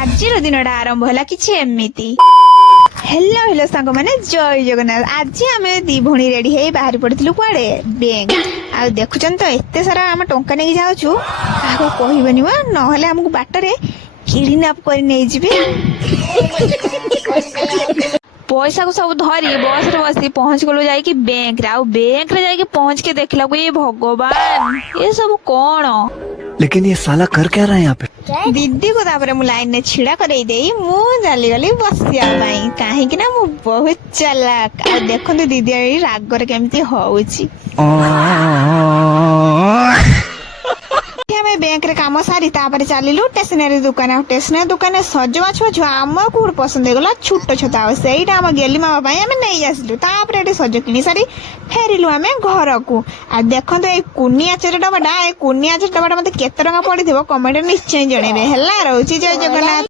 ଆଜିର ଦିନଟା ଆରମ୍ଭ ହେଲା କିଛି ଏମିତି। ହେଲୋ ହେଲୋ ସାଙ୍ଗମାନେ, ଜୟ ଜଗନ୍ନାଥ। ଆଜି ଆମେ ଦି ଭଉଣୀ ରେଡି ହେଇ ବାହାରି ପଡିଥିଲୁ କୁଆଡେ, ବ୍ୟାଙ୍କ। ଆଉ ଦେଖୁଛନ୍ତି ତ ଏତେ ସାରା ଆମେ ଟଙ୍କା ନେଇକି ଯାଉଛୁ, କାହାକୁ କହିବନି ବା, ନହେଲେ ଆମକୁ ବାଟରେ କିଡନାପ କରି ନେଇଯିବେ। ପଇସାକୁ ସବୁ ଧରି ବସରେ ବସି ପହଞ୍ଚି ଗଲୁ ଯାଇକି ବ୍ୟାଙ୍କରେ। ଆଉ ବ୍ୟାଙ୍କରେ ଯାଇକି ପହଞ୍ଚିକି ଦେଖିଲାକୁ ଏ ଭଗବାନ, ଏ ସବୁ କଣ? लेकिन ये साला कर क्या रहा है यहाँ पे। ଦିଦିକୁ ତାପରେ ମୁଁ ଲାଇନରେ ଛିଡା କରେଇ ଦେଇ ମୁଁ ଚାଲିଗଲି ବସିବା ପାଇଁ, କାହିଁକି ନା ମୁଁ ବହୁତ ଚାଲାକ। ଆଉ ଦେଖନ୍ତୁ ଦିଦି ଏଇ ରାଗରେ କେମିତି ହଉଛି। ଆମେ ବ୍ୟାଙ୍କରେ କାମ ସାରି ତାପରେ ଚାଲିଲୁ ଷ୍ଟେସନାରୀ ଦୋକାନ। ଆଉ ଷ୍ଟେସନାରୀ ଦୋକାନରେ ସଜବାଜ ଆମକୁ ଗୋଟେ ପସନ୍ଦ ହେଇଗଲା ଛୋଟ ଛତା। ଆଉ ସେଇଟା ଆମ ଗେଲି ମାମା ପାଇଁ ଆମେ ନେଇ ଆସିଲୁ। ତାପରେ ଏଠି ସଜ କିଣି ସାରି ଫେରିଲୁ ଆମେ ଘରକୁ। ଆଉ ଦେଖନ୍ତୁ ଏଇ କୁନିଆ ଚେର ଡବାଟା, ମତେ କେତେ ଟଙ୍କା ପଡିଥିବ କମେଣ୍ଟରେ ନିଶ୍ଚୟ ଜଣେଇବେ। ହେଲା, ରହୁଛି, ଜୟ ଜଗନ୍ନାଥ।